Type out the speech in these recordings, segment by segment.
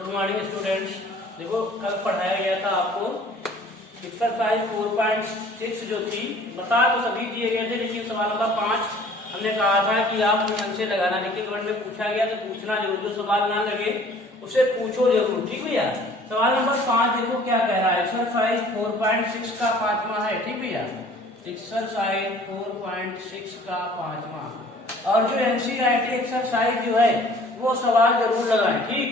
Good morning students. देखो कल पढ़ाया गया था आपको एक्सरसाइज 4.6 जो थी, बता तो सभी दिए गए थे, लेकिन सवाल नंबर 5 हमने कहा था कि आप मन से लगाना, लेकिन कमेंट में पूछा गया तो पूछना जरूर, जो सवाल ना लगे उसे पूछो जरूर, ठीक भैया। सवाल नंबर 5 देखो क्या कह रहा है, एक्सरसाइज 4.6 का 5वां है, ठीक भैया। एक्सरसाइज 4.6 का 5वां, और जो एनसीईआरटी एक्सरसाइज जो है वो सवाल जरूर लगाएं, ठीक।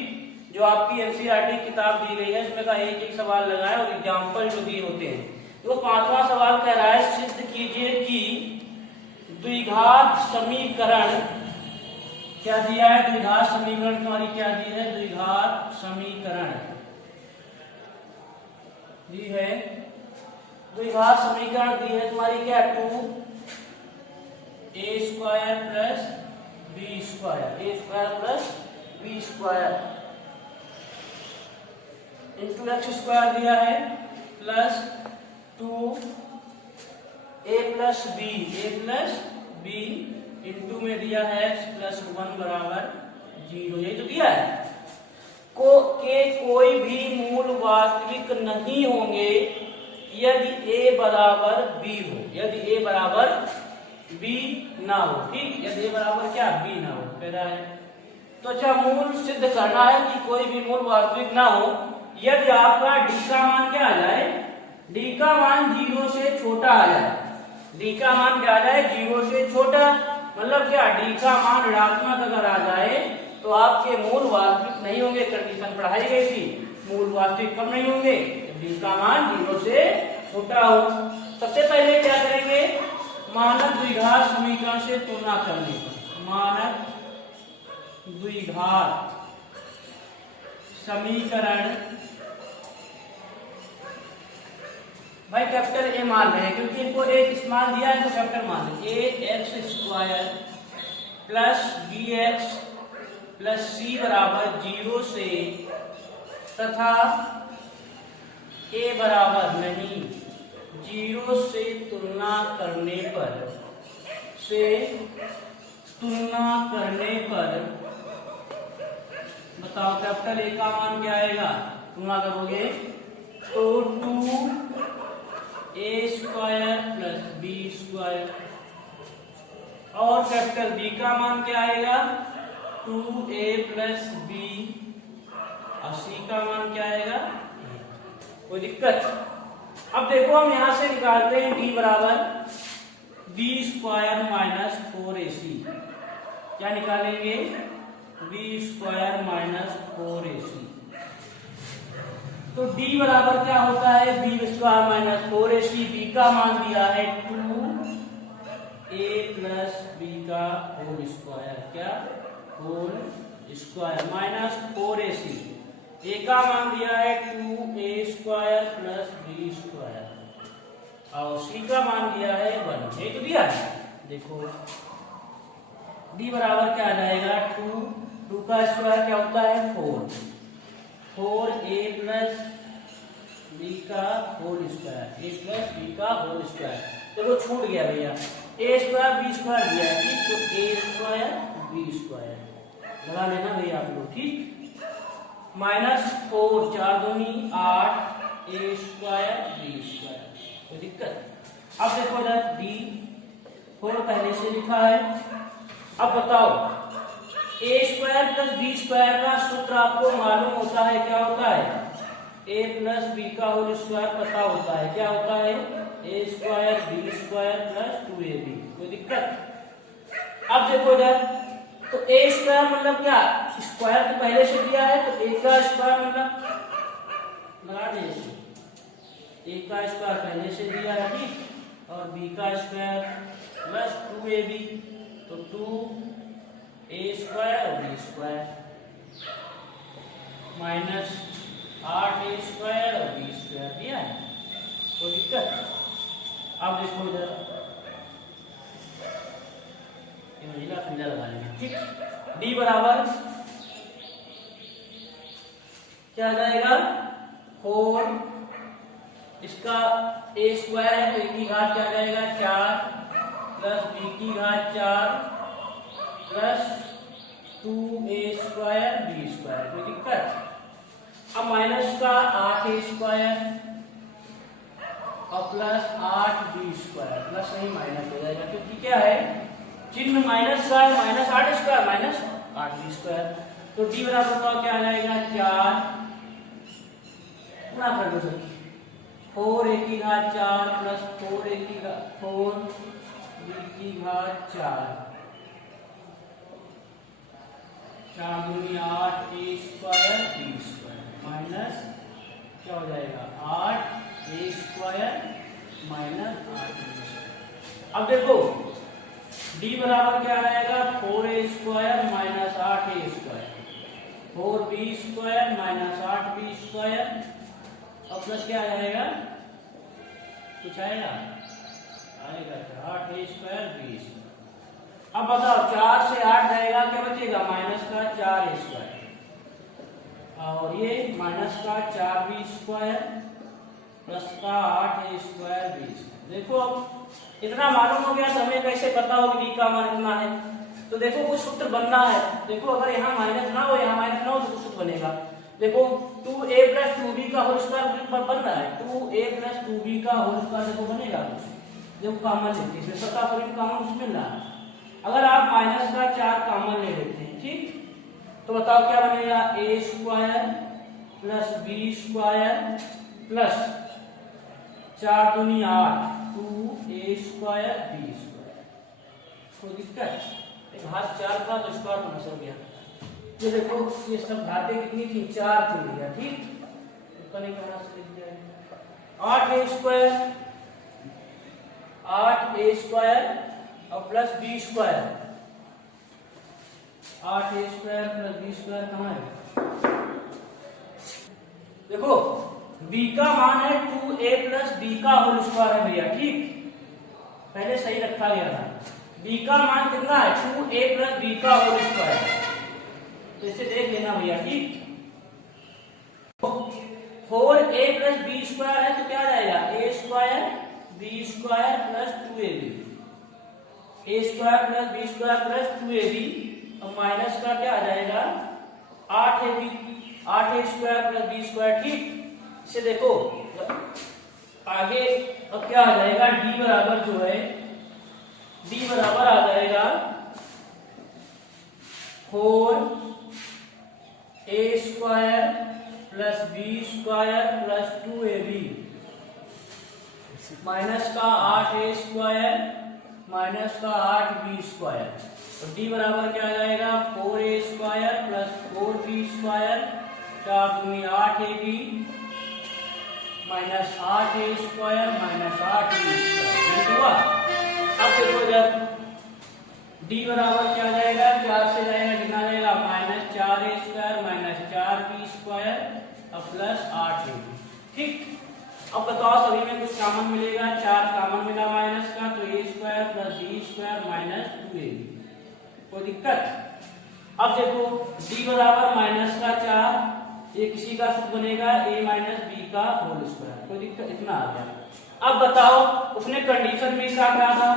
जो आपकी एनसीईआरटी किताब दी गई है इसमें का एक एक सवाल लगाएं और एग्जाम्पल जो दिए होते हैं। तो 5वां सवाल कह रहा है, सिद्ध कीजिए कि द्विघात समीकरण, क्या दिया है, द्विघात समीकरण तुम्हारी क्या दी है, द्विघात समीकरण दी है, द्विघात समीकरण दी है तुम्हारी क्या, 2a² plus b², a² plus b² into x² दिया है plus 2a plus b into में दिया है x प्लस 1 बराबर 0, यही तो दिया है। के कोई भी मूल वास्तविक नहीं होंगे यदि a बराबर b हो, यदि a बराबर b ना हो, ठीक। यदि a बराबर क्या, b ना हो कह रहा है। तो अच्छा, मूल सिद्ध करना है कि कोई भी मूल वास्तविक ना हो यदि आपका d का मान क्या आ जाए, d का मान 0 से छोटा आ जाए, d का मान क्या आ जाए, 0 से छोटा, मतलब क्या, d का मान ऋणात्मक अगर आ जाए तो आपके मूल वास्तविक नहीं होंगे। कंडीशन पढ़ाई गई थी, मूल वास्तविक कब नहीं होंगे, d का मान 0 से छोटा हो। सबसे पहले क्या करेंगे, मानक द्विघात समीकरण से तुलना करने पर, मानक द्विघात समीकरण, भाई कैपिटल ए मान रहे हैं क्योंकि इनको एक मान दिया है तो कैपिटल मान लें, ax² plus bx plus c बराबर 0 से तथा a बराबर नहीं 0 से तुलना करने पर, बताओ कैपिटल ए का मान क्या आएगा, तुलना करोगे तो 2a² प्लस b² और कैपिटल b का मान क्या आएगा, 2a प्लस b और c का मान क्या आएगा, कोई दिक्कत। अब देखो हम यहां से निकालते हैं d बराबर b² माइनस 4ac, क्या निकालेंगे, b² माइनस 4ac। तो d बराबर क्या होता है, b² माइनस 4ac, b का मान दिया है 2a प्लस b का होल स्क्वायर, क्या, whole square minus 4ac, a का मान दिया है 2a² प्लस b² और c का मान दिया है 1, ये तो दिया है। देखो d बराबर क्या आ जाएगा, 2 का स्क्वायर क्या होता है, 4a प्लस b का whole square, a plus b का होल स्क्वायर, देखो छूट गया भैया, a² b² दिया है, ठीक। तो a² b² लगा लेना भैया आप लोग, ठीक। माइनस 4, 4 दूनी 8, a² b², कोई दिक्कत। अब देखो इधर d4 पहले से लिखा है। अब बताओ a² प्लस b² का सूत्र आपको मालूम होता है, क्या होता है, a प्लस b का होल स्क्वायर पता होता है, क्या होता है, a² b² प्लस 2ab, कोई दिक्कत। अब देखो इधर, तो a² मतलब क्या, स्क्वायर तो पहले से दिया है, तो a का स्क्वायर मतलब लगा दीजिए, a का स्क्वायर पहले से दिया है, ठीक, और b का स्क्वायर प्लस 2ab, तो 2a² और b² माइनस 8a² और b² दिया है, कोई दिक्कत। अब देखो इधर समझा लगा लेंगे, ठीक। d बराबर क्या आ जाएगा, 4, इसका a² है तो a की घात क्या आ जाएगा, 4 प्लस b की घात 4 प्लस 2a² b², कोई दिक्कत। अब माइनस का 8a² और प्लस 8b² प्लस नहीं माइनस हो जाएगा क्योंकि क्या है चिन्ह माइनस का है, -8² माइनस 8b²। तो d बराबर बताओ क्या आ जाएगा 4 गुणा कर दो सर 4a की घात 4 प्लस 4b की घात 4 4 दूनी 8a² b² माइनस क्या हो जाएगा 8a² माइनस 8b²। अब देखो d बराबर क्या आएगा 4a² minus 8a², 4b² minus 8b² और प्लस क्या आ जाएगा कुछ आएगा 8a² b²। अब बताओ 4 से 8 जाएगा क्या बचेगा माइनस का 4a² और ये माइनस का 4b² प्लस का 8a² b²। देखो इतना मालूम हो गया तो हमें कैसे पता हो कि d का मान कितना है। तो देखो कुछ सूत्र बनना है। देखो अगर यहाँ माइनस ना हो यहाँ माइनस ना हो तो सूत्र बनेगा। देखो 2a + 2b का होल स्क्वायर बन रहा है 2a + 2b का होल स्क्वायर देखो बनेगा देखो कॉमन लेते हैं इसमें पता करें कॉमन उसमें मिल रहा है। अगर आप माइनस का 4 कॉमन ले लेते हैं ठीक तो बताओ क्या बनेगा a² प्लस b² प्लस 4 दूनी 8 2a² b²। कोई दिक्कत घात 4 का तो स्क्वायर होना हो गया। ये देखो ये सब घातें कितनी थी 4 थी भैया ठीक ऊपर नहीं करना से लिख दिया 8a² और plus b² 8a² plus b² कहाँ है देखो b का मान है 2a प्लस b का होल स्क्वायर है भैया ठीक पहले सही रखा गया था। b का मान कितना है 2a प्लस b का होल स्क्वायर तो इसे देख लेना भैया ठीक 4a प्लस b² है तो क्या आ जाएगा a² b² plus 2ab a² plus b² plus 2ab और माइनस का क्या आ जाएगा 8a² प्लस b² ठीक। इसे देखो आगे अब क्या आ जाएगा d बराबर जो है d बराबर आ जाएगा 4a² plus b² plus 2ab minus का 8a² माइनस का 8b² तो d बराबर क्या आ जाएगा 4a² प्लस 4b² 4 दूनी 8ab minus 8a² minus 8b²। अब देखो जब d बराबर क्या आ जाएगा 4 से जाएगा कितना जाएगा माइनस 4a² माइनस 4b² और प्लस 8ab ठीक। अब बताओ सभी में कुछ कॉमन मिलेगा 4 कॉमन मिला माइनस का तो a² plus b² minus 2ab कोई दिक्कत। अब देखो d बराबर माइनस का 4 ये किसी का सूत्र बनेगा a माइनस b का होल स्क्वायर कोई दिक्कत इतना आ गया। अब बताओ उसने कंडीशन में क्या कहा था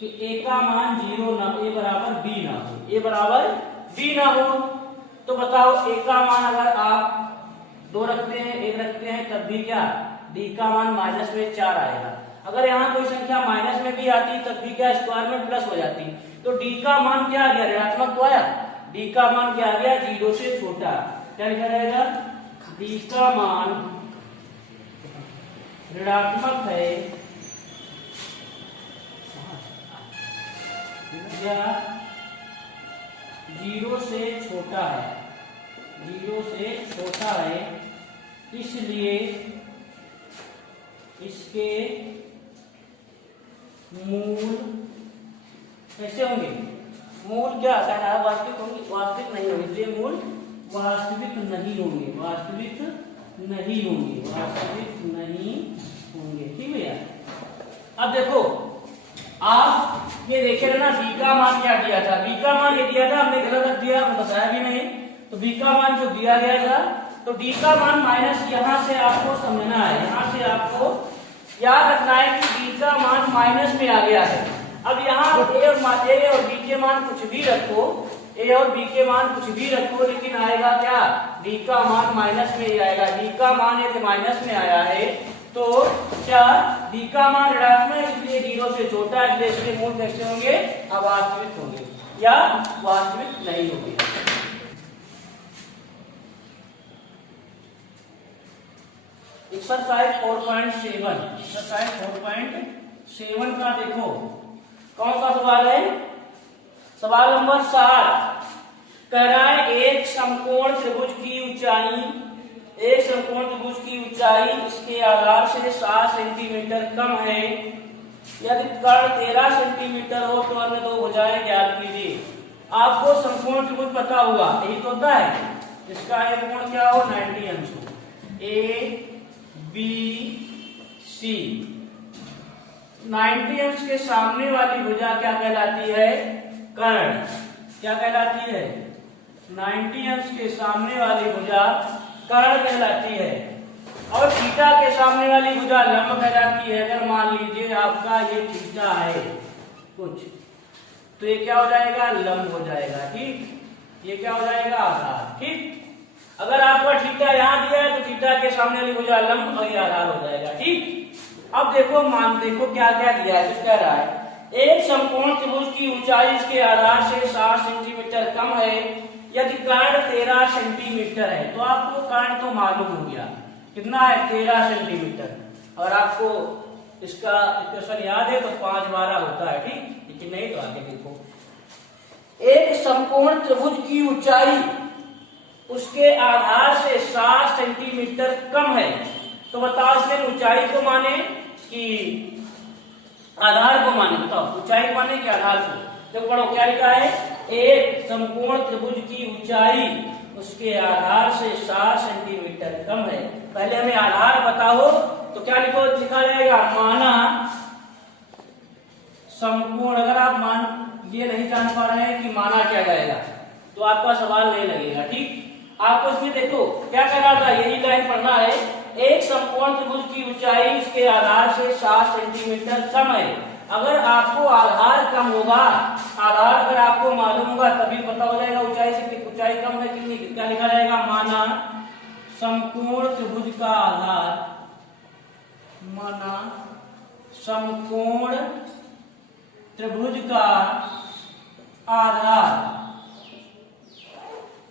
कि a का मान 0 ना a बराबर b ना हो a बराबर b ना हो तो बताओ a का मान अगर आप 2 रखते हैं 1 रखते हैं तब भी क्या d का मान माइनस में 4 आएगा। अगर यहाँ कोई संख्या माइनस में भी आती तब भी क्या स्क्वायर में प्लस हो जाती तो d का मान क्या आ गया ऋणात्मक तो आया d का मान क्या आ गया 0 से छोटा क्या लिखा जाएगा d का मान ऋणात्मक है या 0 से छोटा है 0 से छोटा है इसलिए इसके मूल कैसे होंगे मूल क्या आता है वास्तविक होंगे वास्तविक नहीं होंगे इसलिए मूल वास्तविक नहीं होंगे वास्तविक नहीं होंगे वास्तविक नहीं होंगे ठीक भैया। अब देखो आप ये देखे ना b का मान क्या दिया था b का मान ये दिया था हमने गलत रख दिया आपने बताया भी नहीं तो b का मान जो दिया गया था तो d का मान माइनस यहाँ से आपको समझना है यहाँ से आपको याद रखना है कि b का मान माइनस में आ गया है। अब यहाँ a और b के मान कुछ भी रखो ए और बी के मान कुछ भी रखो, लेकिन आएगा क्या, डी का मान माइनस में ही आएगा। डी का मान यदि माइनस में आया है तो क्या डी का मान ऋणात्मक है, इसलिए 0 से छोटा है, इसलिए इसके मूल कैसे होंगे, अवास्तविक होंगे या वास्तविक नहीं होंगे। एक्सरसाइज 4.7, एक्सरसाइज 4.7 का देखो कौन सा सवाल है, सवाल नंबर 7। कह रहा है एक समकोण त्रिभुज की ऊंचाई, एक समकोण त्रिभुज की ऊंचाई इसके आधार से 7 सेंटीमीटर कम है। यदि कर्ण 13 सेंटीमीटर हो तो अन्य दो भुजाएं ज्ञात कीजिए। आपको समकोण त्रिभुज पता होगा, यही तो होता है, इसका एक कोण क्या हो, 90 अंश हो, ए बी सी। 90 अंश के सामने वाली भुजा क्या कहलाती है, कर्ण। क्या कहलाती है, 90 अंश के सामने वाली भुजा कर्ण कहलाती है। और थीटा के सामने वाली भुजा लंब कहलाती है। अगर मान लीजिए आपका ये थीटा है कुछ, तो ये क्या हो जाएगा, लंब हो जाएगा, ठीक। ये क्या हो जाएगा, आधार, ठीक। अगर आपका थीटा यहाँ दिया है तो थीटा के सामने वाली भुजा लंब और ये आधार हो जाएगा, ठीक। अब देखो मान, देखो क्या क्या दिया है, कह रहा है एक समकोण त्रिभुज की ऊंचाई इसके आधार से 7 सेंटीमीटर कम है। यदि कर्ण 13 सेंटीमीटर है, तो आपको कर्ण तो मालूम हो गया कितना है, 13 सेंटीमीटर। और आपको इसका इक्वेशन याद है तो 5 12 होता है, ठीक। लेकिन नहीं तो आगे देखो, एक समकोण त्रिभुज की ऊंचाई उसके आधार से 7 सेंटीमीटर कम है। तो बताओ इसमें ऊंचाई को माने कि आधार को माने, बताओ ऊंचाई माने कि आधार को। देखो पढ़ो क्या लिखा है, एक समकोण त्रिभुज की ऊंचाई उसके आधार से 7 सेंटीमीटर कम है। पहले हमें आधार बताओ तो क्या लिखो, लिखा जाएगा माना समकोण। अगर आप मान ये नहीं जान पा रहे हैं कि माना क्या जाएगा तो आपका सवाल नहीं लगेगा, ठीक। आपको इसमें देखो क्या कह रहा था, यही लाइन पढ़ना है। एक समकोण त्रिभुज की ऊंचाई इसके आधार से 7 सेंटीमीटर कम है। अगर आपको आधार कम होगा, आधार अगर आपको मालूम होगा तभी पता हो जाएगा ऊंचाई से, ऊंचाई कम है कितनी। क्या लिखा जाएगा, माना समकोण त्रिभुज का आधार, माना समकोण त्रिभुज का आधार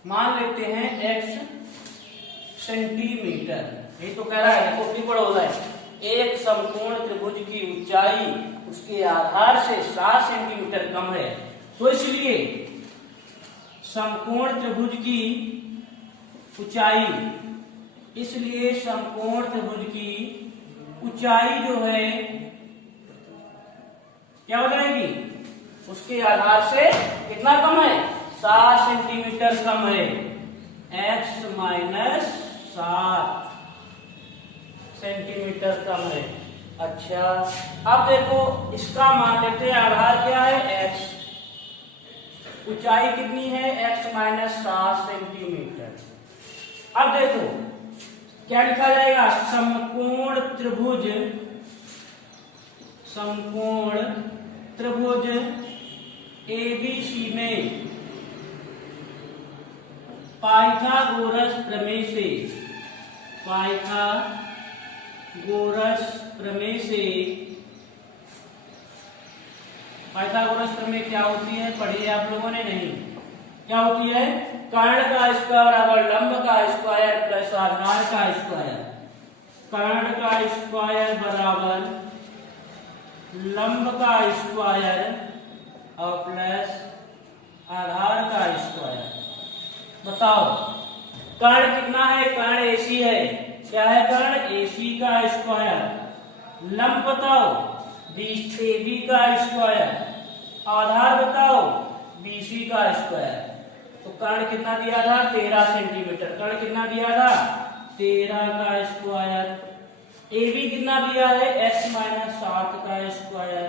मान लेते हैं x सेंटीमीटर। ये तो कह रहा है, देखो फिर बड़ा हो रहा है, एक समकोण त्रिभुज की ऊंचाई उसके आधार से 7 सेंटीमीटर कम है। तो इसलिए समकोण त्रिभुज की ऊंचाई, इसलिए समकोण त्रिभुज की ऊंचाई जो है क्या हो जाएगी, उसके आधार से कितना कम है, 7 सेंटीमीटर कम है। x माइनस 7 सेंटीमीटर कम है। अच्छा अब देखो इसका मान लेते हैं, आधार क्या है x, ऊंचाई कितनी है x माइनस 7 सेंटीमीटर। अब देखो क्या लिखा जाएगा, समकोण त्रिभुज, समकोण त्रिभुज एबीसी में पाइथागोरस प्रमेय से, पाइथागोरस प्रमेय से, पाइथागोरस प्रमेय क्या होती है, पढ़ी है आप लोगों ने, नहीं क्या होती है, कर्ण का स्क्वायर बराबर लंब का स्क्वायर प्लस आधार का स्क्वायर। कर्ण का स्क्वायर बराबर लंब का स्क्वायर और प्लस आधार का स्क्वायर। बताओ कर्ण कितना है, कर्ण एसी है, क्या है कर्ण, एसी का स्क्वायर। लंब बताओ बी का स्क्वायर, आधार बताओ बीसी का स्क्वायर। तो कर्ण कितना दिया था, 13 सेंटीमीटर। कर्ण कितना दिया था, 13 का स्क्वायर। एबी कितना दिया है, x माइनस 7 का स्क्वायर।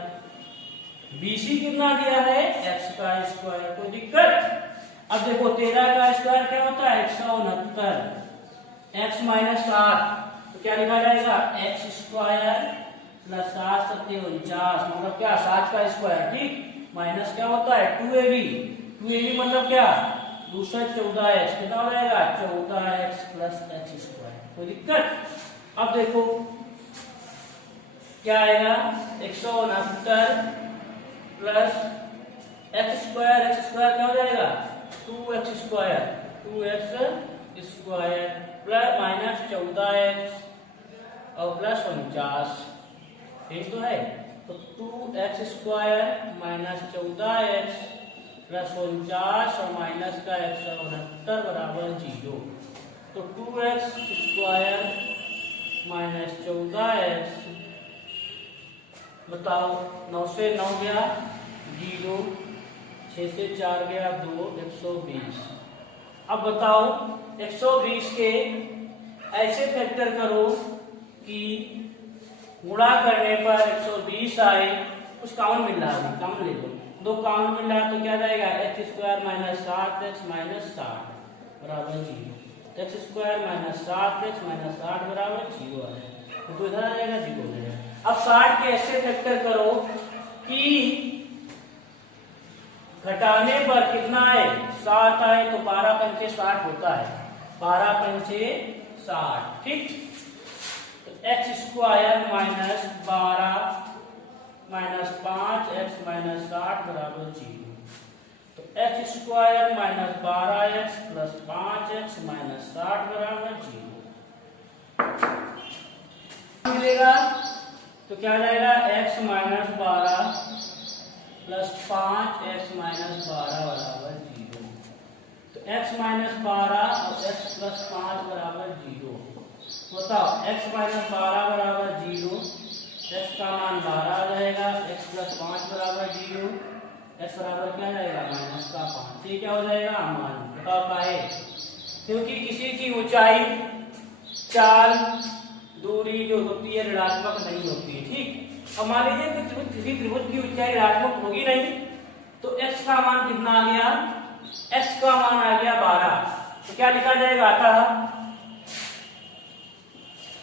बीसी कितना दिया है, x का स्क्वायर। कोई दिक्कत। अब देखो 13 का स्क्वायर क्या होता है, 169, x माइनस 7 तो क्या लिखा जाएगा, x स्क्वायर प्लस 7 7 49, मतलब क्या 7 का स्क्वायर, ठीक। माइनस क्या होता है 2ab, 2ab मतलब क्या, दूसरा 14x कितना हो जाएगा, 14x प्लस x स्क्वायर। कोई दिक्कत? अब देखो क्या आएगा, 169 प्लस x स्क्वायर क्या हो जाएगा, 2x square plus minus 14x और प्लस 49, ठीक तो है। तो 2x square minus 14x plus 49 और माइनस का 169 बराबर 0। तो 2x स्क्वायर माइनस 14x, बताओ 9 से 9 गया 0, 6 से 4 गया 2, 120। अब बताओ 120 के ऐसे फैक्टर करो कि गुणा करने पर 120 आए, कुछ कॉमन मिल रहा है, कॉमन ले लो, 2 कॉमन मिल रहा है तो क्या जाएगा, x square minus 7x minus 60 बराबर 0। x square minus 7x minus 60 बराबर 0 है, तो इधर आ जाएगा 0 हो जाएगा। अब 60 के ऐसे फैक्टर करो कि घटाने पर कितना आए, 7 आए, तो 12 पंचे 60 होता है, 12 पंचे 60, ठीक। तो x square minus 12 minus 5x minus 60 बराबर 0। तो x square minus 12x plus 5x minus 60 बराबर 0 मिलेगा। तो क्या आ जाएगा, x minus 12 plus 5x minus 12 बराबर 0। तो x माइनस 12 और x प्लस 5 बराबर 0। बताओ x माइनस 12 बराबर 0, x का मान 12 आ जाएगा, x प्लस 5 बराबर 0, x बराबर क्या जाएगा, माइनस का 5। ये क्या हो जाएगा, मान। बताओ काहे, क्योंकि किसी की ऊंचाई चाल दूरी जो होती है ऋणात्मक नहीं होती है, ठीक। अब मान लीजिए कि किसी त्रिभुज की ऊंचाई ऋणात्मक होगी नहीं, तो x का मान कितना आ गया, x का मान आ गया 12। तो क्या लिखा जाएगा, अतः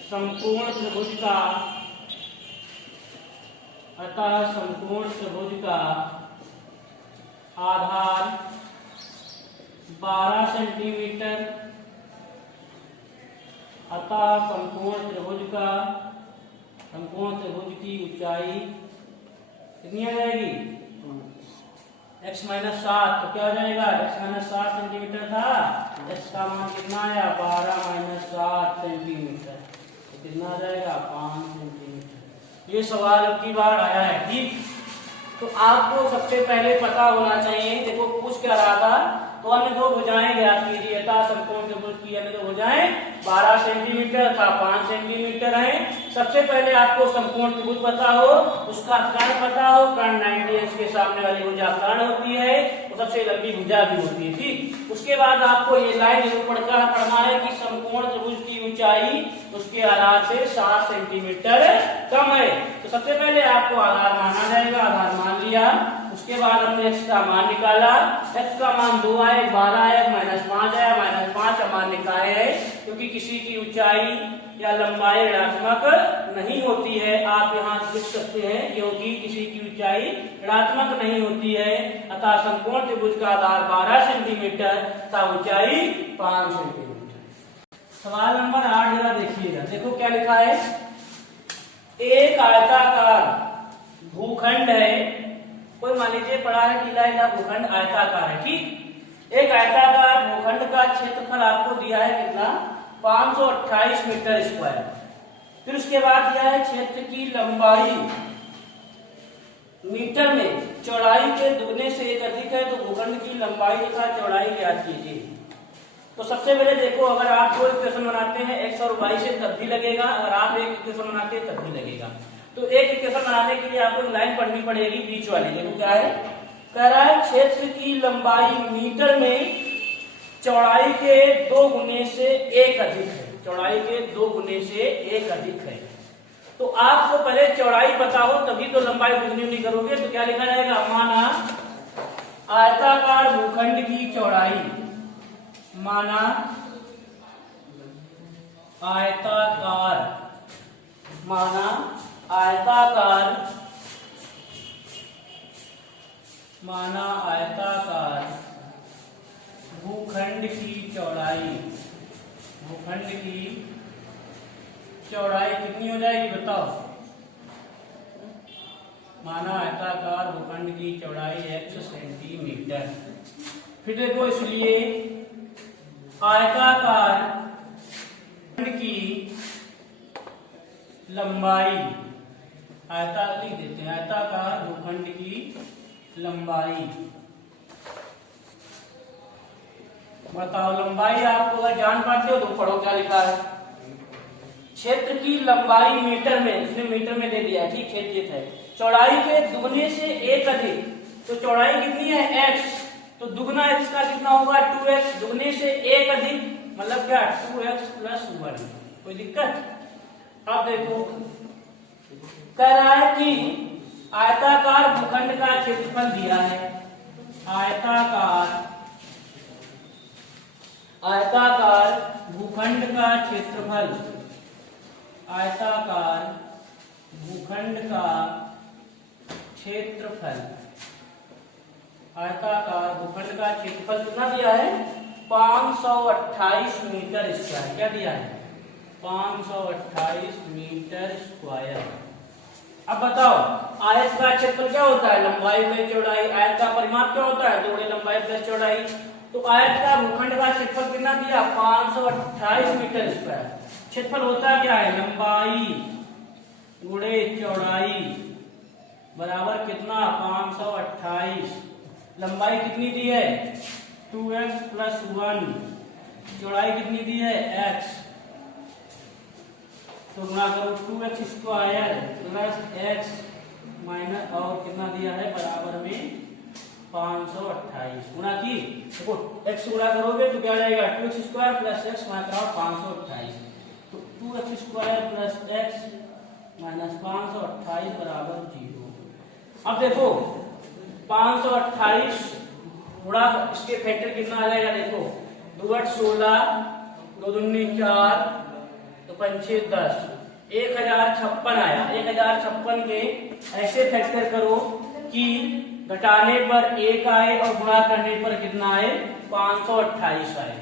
संपूर्ण त्रिभुज का आधार 12 सेंटीमीटर, अतः संपूर्ण त्रिभुज की ऊंचाई कितनी आ जाएगी, x माइनस 7। तो क्या हो जाएगा, x माइनस 7 सेंटीमीटर था, x का मान कितना आया, 12 माइनस 7 सेंटीमीटर, तो कितना आ जाएगा, 5 सेंटीमीटर। ये सवाल की बार आया है, ठीक। तो आपको सबसे पहले पता होना चाहिए, देखो पूछ क्या रहा था, तो अन्य दो भुजाएं ज्ञात कीजिए, समकोण त्रिभुज की अन्य दो भुजाएं 12 सेंटीमीटर था 5 सेंटीमीटर है। सबसे पहले आपको समकोण त्रिभुज पता हो, उसका कर्ण पता हो, कर्ण 90 अंश के सामने वाली भुजा कर्ण होती है, तो सबसे लंबी भुजा भी होती है, ठीक। उसके बाद आपको ये लाइन निरूपण पढ़ना है कि समकोण त्रिभुज की ऊंचाई उसके आधार से 7 सेंटीमीटर कम है। तो सबसे पहले आपको आधार माना जाएगा, आधार मान लिया, उसके बाद हमने x का मान निकाला, x का मान 2 आए, 12 आए, माइनस 5 आया, माइनस 5 मान निकाले है, क्योंकि किसी की ऊंचाई या लंबाई ऋणात्मक नहीं होती है। आप यहाँ लिख सकते हैं, क्योंकि किसी की ऊंचाई ऋणात्मक नहीं होती है, अतः समकोण त्रिभुज का आधार 12 सेंटीमीटर तथा ऊंचाई 5 सेंटीमीटर। सवाल नंबर 8 जरा देखिएगा, देखो क्या लिखा है, एक आयताकार भूखंड है, कोई मान लीजिए पड़ा है टीला या भूखंड आयताकार है, ठीक। एक आयताकार भूखंड का क्षेत्रफल आपको दिया है कितना, 528 मीटर स्क्वायर। फिर उसके बाद दिया है क्षेत्र की लंबाई मीटर में, चौड़ाई के दुगने से एक अधिक है, तो भूखंड की लंबाई तथा चौड़ाई ज्ञात कीजिए। तो सबसे पहले देखो, अगर आप दो इक्वेशन बनाते हैं x और y से तब भी लगेगा, अगर आप एक इक्वेशन बनाते हैं तब भी लगेगा। तो एक इक्वेशन बनाने के लिए आपको लाइन पढ़नी पड़ेगी बीच वाली। देखो क्या है, कह रहा है क्षेत्र की लंबाई मीटर में चौड़ाई के 2 गुने से 1 अधिक है, चौड़ाई के 2 गुने से 1 अधिक है। तो आपको पहले चौड़ाई पता हो तभी तो लंबाई दुगनी करोगे। तो क्या लिखा जाएगा, माना आयताकार भूखंड की चौड़ाई, माना आयताकार, माना आयताकार, माना आयताकार भूखंड की चौड़ाई कितनी हो जाएगी बताओ। माना आयताकार भूखंड की चौड़ाई x सेंटीमीटर। फिर देखो इसलिए आयताकार भूखंड की लंबाई, लिख देते हैं आयताकार भूखंड की लंबाई। बताओ लंबाई आपको अगर जान पाते हो तो पढ़ो क्या लिखा है। क्षेत्र की लंबाई मीटर में, इसने मीटर में दे दिया है, ठीक क्षेत्र है। चौड़ाई के दुगने से एक अधिक, तो चौड़ाई कितनी है x, तो दुगना x का कितना होगा 2x, दुगने से एक अधिक मतलब क्या 2x + 1। कोई दिक्कत। अब देखो कह रहा है कि आयताकार भूखंड का क्षेत्रफल दिया है, आयताकार भूखंड का क्षेत्रफल, आयताकार भूखंड का क्षेत्रफल, आयताकार भूखंड का क्षेत्रफल कितना दिया है 528 मीटर स्क्वायर। क्या दिया है 528 मीटर स्क्वायर। अब बताओ आयत का क्षेत्रफल क्या होता है, लंबाई गुणे चौड़ाई। आयत का परिमाप क्या होता है, 2 लंबाई प्लस चौड़ाई। तो आयत का भूखंड का क्षेत्रफल कितना दिया 528 मीटर स्क्वायर। क्षेत्रफल होता क्या है लंबाई गुणे चौड़ाई बराबर कितना 528। लंबाई कितनी दी है 2x + 1, चौड़ाई कितनी दी है x, तो गुणा करो 2x² + x माइनस और कितना दिया है बराबर में 528 गुणा की। देखो x गुणा करोगे तो क्या आ जाएगा 2x² + x माइनस 528, तो 2x² + x माइनस 528 बराबर 0। अब देखो 528 गुणा इसके फैक्टर कितना आ जाएगा, देखो 2 × 16, 2 दूनी 4, तो 5 × 10, 1056 आया। 1056 के ऐसे फैक्टर करो कि घटाने पर 1 आए और गुणा करने पर कितना आए 528 आए।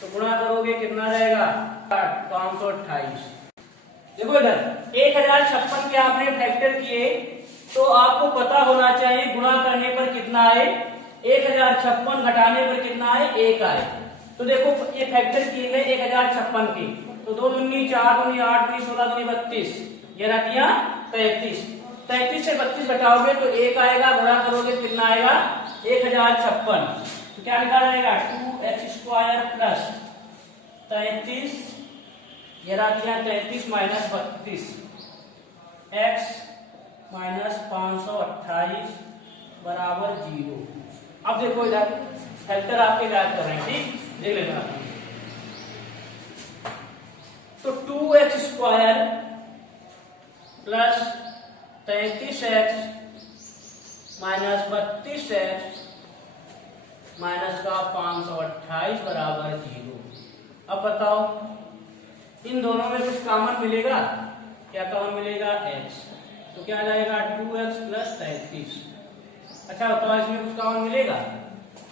तो गुणा करोगे कितना रहेगा 528। देखो इधर 1056 के आपने फैक्टर किए तो आपको पता होना चाहिए गुणा करने पर कितना आए 1056, घटाने पर कितना आए 1 आए। तो देखो ये फैक्टर किए गए 1056 के, तो 2 दूनी 4, दूनी 8, दूनी 16, दूनी 32, 33। 33 से 32 घटाओगे तो 1 आएगा, गुणा करोगे कितना आएगा 1056। तो क्या लिखा जाएगा 2x² + 33, 33 - 32, x - 528 बराबर 0। अब देखो इधर फैक्टर आपके याद कर रहे हैं, ठीक देख लेना। तो 2x² + 33x - 32x माइनस का 528 बराबर 0। अब बताओ इन दोनों में कुछ कॉमन मिलेगा, क्या कॉमन मिलेगा x, तो क्या आ जाएगा 2x + 33। अच्छा बताओ इसमें कुछ कॉमन मिलेगा,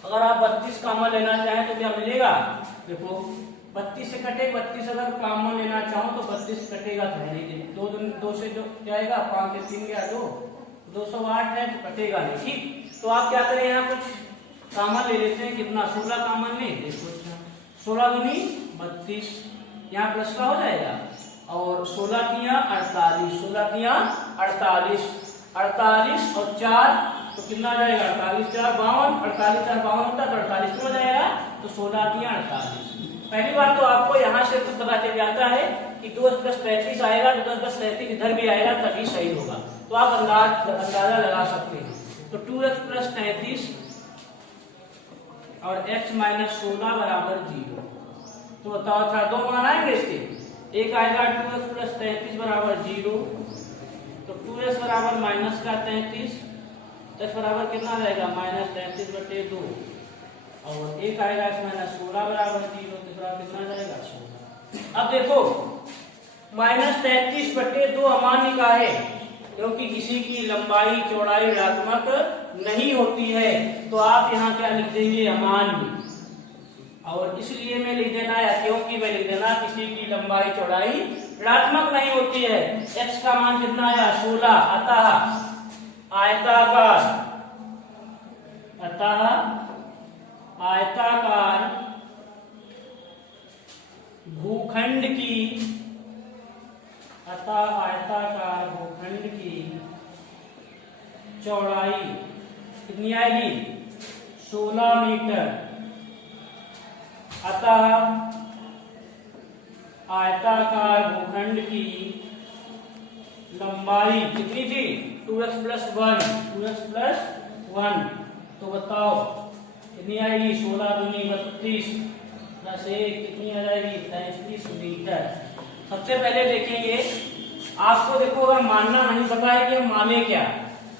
अगर आप 32 कॉमन लेना चाहें तो क्या मिलेगा, देखो 32 से कटे 32 अगर कॉमन लेना चाहो तो 32 कटेगा तो है नहीं, 2 से जो जाएगा 5 से 3 गया 2, 208 है तो कटेगा नहीं, ठीक। तो आप क्या करें यहाँ कुछ कॉमन ले लेते हैं, कितना 16 कॉमन ले, देखो 16 दूनी 32, यहाँ प्लस का हो जाएगा, और 16 तिया 48, 16 तिया 48, 48 और 4 तो कितना आ जाएगा 48 4 52, 48 4 52 होता है तो 48 हो जाएगा, तो 16 तिया 48। पहली बात तो आपको यहाँ से कुछ पता चल जाता है कि 2 + 33 आएगा तो 10 + 33 इधर भी आएगा तभी सही होगा, तो आप अंदाजा लगा सकते हैं। तो 2x + 33 और x - 16 बराबर 0। तो बताओ अच्छा 2 मान आएंगे इसके, एक आएगा 2x + 33 बराबर 0, तो 2x बराबर -33, x बराबर कितना आ जाएगा -33/2, और एक आएगा x - 16 बराबर 0, तो बराबर कितना आ जाएगा 16। अब देखो -33/2 अमान्य का है, क्योंकि किसी की लंबाई चौड़ाई ऋणात्मक नहीं होती है, तो आप यहाँ क्या लिख देंगे अमान्य। और इसलिए में लिख देना या क्योंकि में लिख देना किसी की लंबाई चौड़ाई ऋणात्मक नहीं होती है। x का मान कितना आया 16, अतः आयताकार भूखंड की चौड़ाई कितनी आएगी 16 मीटर। अतः आयताकार भूखंड की लंबाई कितनी थी 2x + 1 तो बताओ कितनी आएगी 16 दूनी 32 प्लस 1 कितनी आ जाएगी 33 मीटर। सबसे पहले देखेंगे आपको, देखो अगर मानना नहीं पता है कि हम माने क्या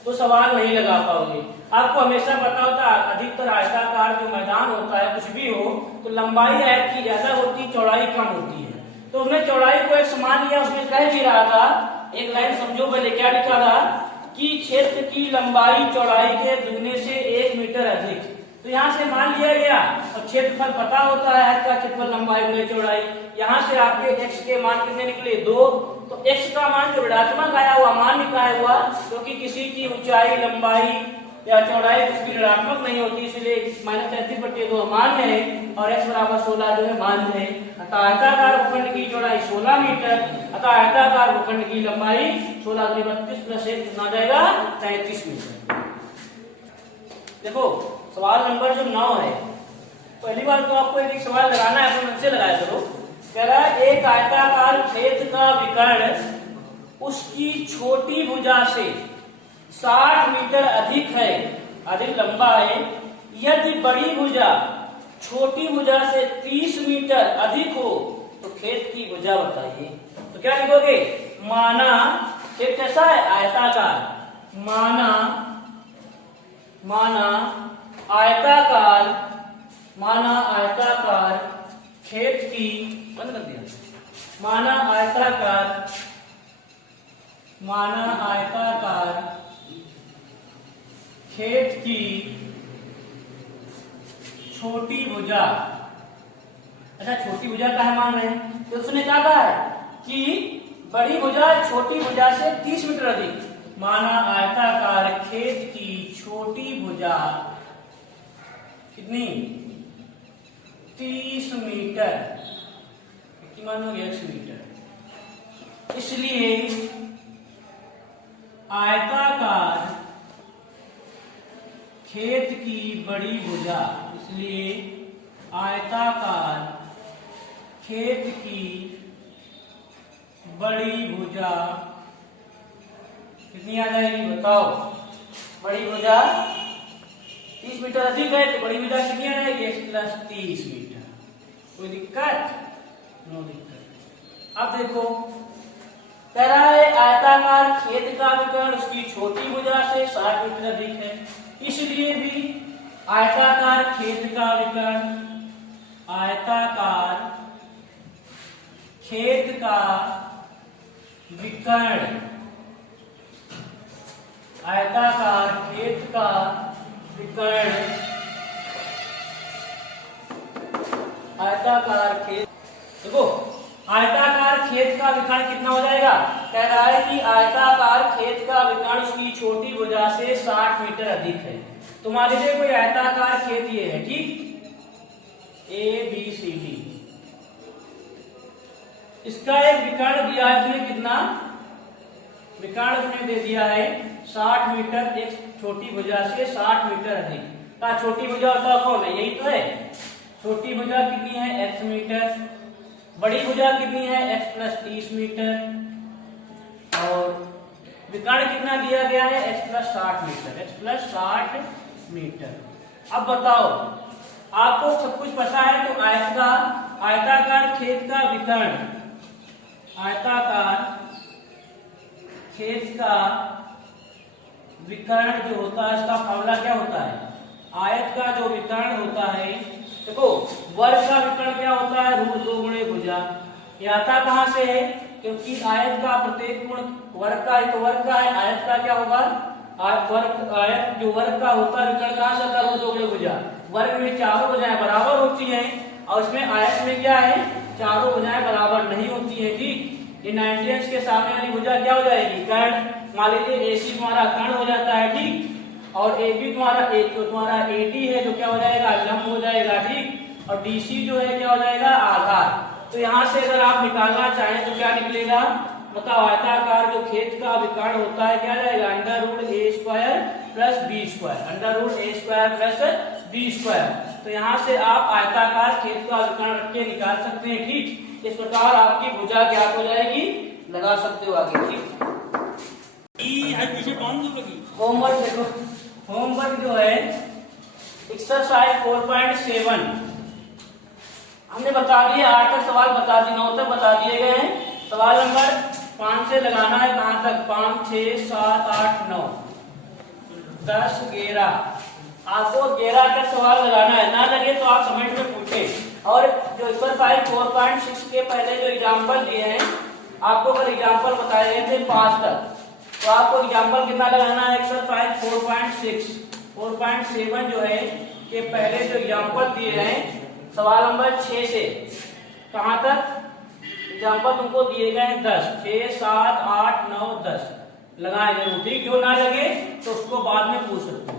तो सवाल नहीं लगा पाओगे। आपको हमेशा पता होता है अधिकतर आयताकार जो मैदान होता है कुछ भी हो तो लंबाई आयत की ज्यादा होती है चौड़ाई कम होती है। तो हमने चौड़ाई को एक समान लिया, उसमें कह भी रहा था एक लाइन समझो पहले क्या लिखा था कि क्षेत्र की लंबाई चौड़ाई के दुगने से 1 मीटर अधिक। तो यहाँ से मान लिया गया और क्षेत्रफल पता होता है आयत का क्षेत्रफल लंबाई गुणे चौड़ाई। यहाँ से आपके x के मान कितने निकले 2, तो x का मान जो ऋणात्मक आया हुआ मान्य का हुआ क्योंकि किसी की ऊंचाई लंबाई या चौड़ाई उसकी ऋणात्मक नहीं होती, इसलिए -33/2 मान्य है और x = 16 जो है मान्य है। अतः आयताकार भूखंड की चौड़ाई 16 मीटर, अतः आयताकार भूखंड की लंबाई 16 × 32 + 1 कितना जाएगा 33 मीटर। देखो सवाल नंबर जो 9 है, पहली बार तो आपको एक सवाल लगाना है तो मन से लगाया करो। कह रहा है एक आयताकार क्षेत्र का विकर्ण उसकी छोटी भुजा से 60 मीटर अधिक है, अधिक लंबा है। यदि बड़ी भुजा छोटी भुजा से 30 मीटर अधिक हो तो क्षेत्र की भुजा बताइए। तो क्या लिखोगे, माना क्षेत्र कैसा है आयताकार, माना आयताकार क्षेत्र की बंद कर दिया, माना आयताकार क्षेत्र की छोटी भुजा। अच्छा छोटी भुजा का है मान रहे हैं तो उसने क्या कहा है कि बड़ी भुजा छोटी भुजा से 30 मीटर अधिक। माना आयताकार क्षेत्र की छोटी भुजा कितनी 30 मीटर की मान हो गया 1 मीटर। इसलिए आयताकार क्षेत्र की बड़ी भुजा, इसलिए आयताकार क्षेत्र की बड़ी भुजा कितनी आ जाएगी बताओ। बड़ी भुजा 30 मीटर अधिक है तो बड़ी भुजा कितनी आ जाएगी x + 30 मीटर। कोई दिक्कत? नो दिक्कत। अब देखो कह रहा है आयताकार क्षेत्र का विकर्ण उसकी छोटी भुजा से 60 मीटर अधिक है, इसलिए भी आयताकार क्षेत्र का विकर्ण आयताकार क्षेत्र का विकर्ण आयताकार क्षेत्र का विकर्ण आयताकार क्षेत्र देखो आयताकार क्षेत्र का विकर्ण कितना हो जाएगा। कह रहा है कि आयताकार क्षेत्र का विकर्ण उसकी छोटी भुजा से 60 मीटर अधिक है। तो मान लीजिए कोई आयताकार क्षेत्र ये है, ठीक ABCD, इसका एक विकर्ण दिया है इसने कितना, विकर्ण उसने दे दिया है 60 मीटर, एक छोटी भुजा से 60 मीटर अधिक। छोटी भुजा होता कौन है, यही तो है। छोटी भुजा कितनी है x मीटर, बड़ी भुजा कितनी है x + 30 मीटर और विकर्ण कितना दिया गया है x + 60 मीटर, x + 60 मीटर। अब बताओ आपको सब कुछ पता है तो आयताकार क्षेत्र का विकर्ण आयताकार क्षेत्र का विकर्ण जो होता है इसका फॉर्मूला क्या होता है। आयत का जो विकर्ण होता है, देखो वर्ग का विकर्ण क्या होता है √2 × भुजा। ये आता कहां से है, क्योंकि आयत का प्रत्येक गुण वर्ग का है तो वर्ग का है, आयत का क्या होगा आयत जो वर्ग का होता है विकर्ण कहां से आता है √2 × भुजा। वर्ग में चारों भुजाएं बराबर होती हैं और इसमें आयत में क्या है, चारों भुजाएं बराबर नहीं होती है, ठीक। ये 90 अंश के सामने वाली भुजा क्या हो जाएगी, कर्ण। मान लीजिए AC तुम्हारा कर्ण हो जाता है, ठीक, और AB तुम्हारा AD है जो क्या हो जाएगा, लंब हो जाएगा, ठीक, और DC जो है क्या हो जाएगा, आधार। तो यहाँ से अगर आप निकालना चाहें तो क्या निकलेगा, बताओ, आयताकार जो खेत का विकर्ण होता है क्या जाएगा, √a² + b², √a² + b²। तो यहाँ से आप आयताकार खेत का विकर्ण रख के निकाल सकते हैं, ठीक। इस प्रकार आपकी भुजा ज्ञात हो जाएगी, लगा सकते हो आगे, ठीक। होमवर्क देखो, होमवर्क जो है एक्सरसाइज 4.7 हमने बता दिया, 8 तक सवाल बता दिए, 9 तक बता दिए गए हैं। सवाल नंबर 5 से लगाना है, कहां तक, 5, 6, 7, 8, 9, 10, 11। आपको 11 तक सवाल लगाना है, ना लगे तो आप कमेंट में पूछें। और जो एक्सरसाइज 4.6 के पहले जो एग्जाम्पल दिए हैं, आपको अगर एग्जाम्पल बताए गए थे 5 तक, तो आपको एग्जाम्पल कितना लगाना है, एक्सरसाइज 4.6, 4.7 जो है के पहले जो एग्जाम्पल दिए हैं सवाल नंबर 6 से कहां तक एग्जाम्पल तुमको दिए गए हैं 10, 6, 7, 8, 9, 10 लगाए जरूर, ठीक। जो ना लगे तो उसको बाद में पूछ सकते हो।